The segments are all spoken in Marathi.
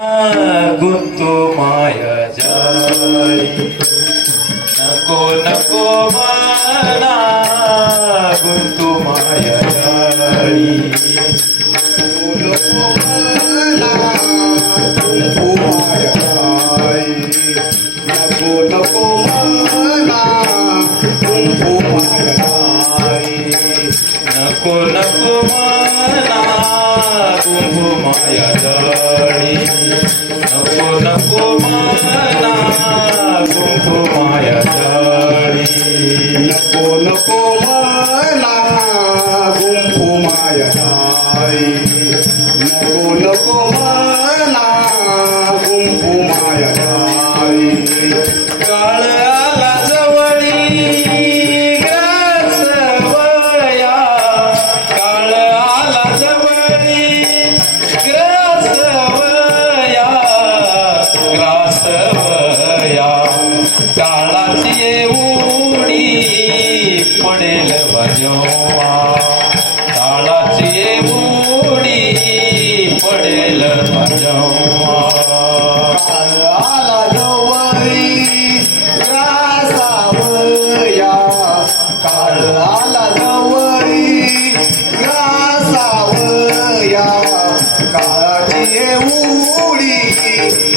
गुंतू माया जाळी नको नको मला गुंतू माया जाळी नको मला गुंतू माया जाळी नको नको मला गुंतू माया जाळी नको नको मला गुंतू माया जाळी नको नको मला गुंतू माया जाळी नको नको मला गुंतू माया जाळी नको नको मला गुंतू माया जाळी काळ आला जवळी ग्रासवया काळ आला जवळी ग्रासवया ग्रासवया काळाची येऊडी पडेल भजवा काळाची येऊडी पडेल भजवा आला जवळी ग्रासावया काळ आला जवळी ग्रासावया काळाची येऊडी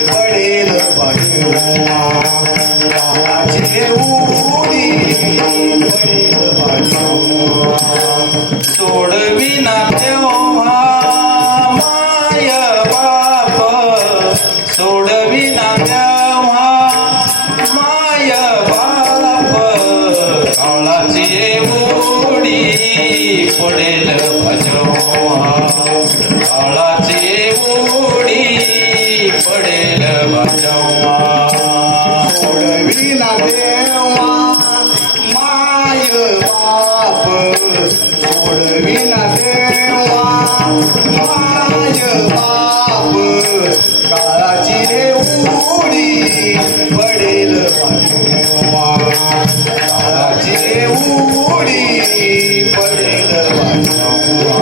पडेल भजवा काळाची येऊडी पडेल भजवा सोडविना तेव्हा माय बाप सोडविना तेव्हा माय बाप काळाची येऊडी पडेल भजवा काळाची येऊडी पडेल भजवा सोडविला देवा माय बाप सोडविला देवा माय बाप काळाची उडी पडेल भजवा काळाची उडी पडेल भजवा